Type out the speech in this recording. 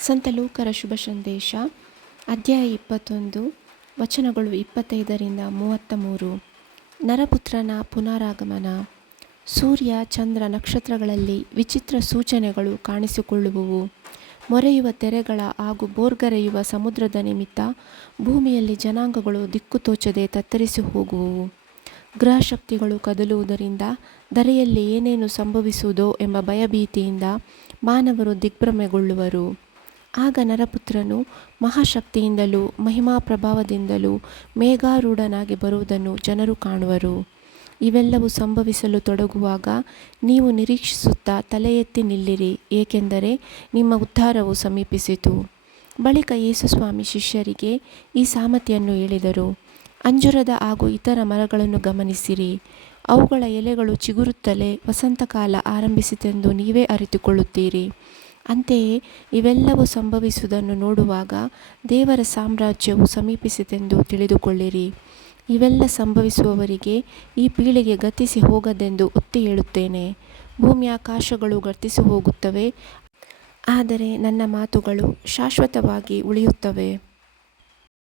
ಸಂತ ಲೂಕರ ಶುಭ ಸಂದೇಶ ಅಧ್ಯಾಯ 21 ವಚನಗಳು 25-33. ನರಪುತ್ರನ ಪುನರಾಗಮನ. ಸೂರ್ಯ, ಚಂದ್ರ, ನಕ್ಷತ್ರಗಳಲ್ಲಿ ವಿಚಿತ್ರ ಸೂಚನೆಗಳು ಕಾಣಿಸಿಕೊಳ್ಳುವುವು. ಮೊರೆಯುವ ತೆರೆಗಳ ಹಾಗೂ ಬೋರ್ಗರೆಯುವ ಸಮುದ್ರದ ನಿಮಿತ್ತ ಭೂಮಿಯಲ್ಲಿ ಜನಾಂಗಗಳು ದಿಕ್ಕುತೋಚದೆ ತತ್ತರಿಸಿ ಹೋಗುವುವು. ಗ್ರಹಶಕ್ತಿಗಳು ಕದಲುವುದರಿಂದ ಧರೆಯಲ್ಲಿ ಏನೇನು ಸಂಭವಿಸುವುದೋ ಎಂಬ ಭಯಭೀತಿಯಿಂದ ಮಾನವರು ದಿಗ್ಭ್ರಮೆಗೊಳ್ಳುವರು. ಆಗ ನರಪುತ್ರನು ಮಹಾಶಕ್ತಿಯಿಂದಲೂ ಮಹಿಮಾ ಪ್ರಭಾವದಿಂದಲೂ ಮೇಘಾರೂಢನಾಗಿ ಬರುವುದನ್ನು ಜನರು ಕಾಣುವರು. ಇವೆಲ್ಲವೂ ಸಂಭವಿಸಲು ತೊಡಗುವಾಗ ನೀವು ನಿರೀಕ್ಷಿಸುತ್ತಾ ತಲೆ ಎತ್ತಿ ನಿಲ್ಲಿರಿ, ಏಕೆಂದರೆ ನಿಮ್ಮ ಉದ್ಧಾರವು ಸಮೀಪಿಸಿತು. ಬಳಿಕ ಯೇಸುಸ್ವಾಮಿ ಶಿಷ್ಯರಿಗೆ ಈ ಸಾಮತೆಯನ್ನು ಹೇಳಿದರು. ಅಂಜೂರದ ಹಾಗೂ ಇತರ ಮರಗಳನ್ನು ಗಮನಿಸಿರಿ. ಅವುಗಳ ಎಲೆಗಳು ಚಿಗುರುತ್ತಲೇ ವಸಂತಕಾಲ ಆರಂಭಿಸಿತೆಂದು ನೀವೇ ಅರಿತುಕೊಳ್ಳುತ್ತೀರಿ. ಅಂತೆಯೇ ಇವೆಲ್ಲವೂ ಸಂಭವಿಸುವುದನ್ನು ನೋಡುವಾಗ ದೇವರ ಸಾಮ್ರಾಜ್ಯವು ಸಮೀಪಿಸಿತೆಂದು ತಿಳಿದುಕೊಳ್ಳಿರಿ. ಇವೆಲ್ಲ ಸಂಭವಿಸುವವರೆಗೆ ಈ ಪೀಳಿಗೆ ಗತಿಸಿ ಹೋಗದೆಂದು ಒತ್ತಿ ಹೇಳುತ್ತೇನೆ. ಭೂಮ್ಯಾಕಾಶಗಳು ಗತಿಸಿ ಹೋಗುತ್ತವೆ, ಆದರೆ ನನ್ನ ಮಾತುಗಳು ಶಾಶ್ವತವಾಗಿ ಉಳಿಯುತ್ತವೆ.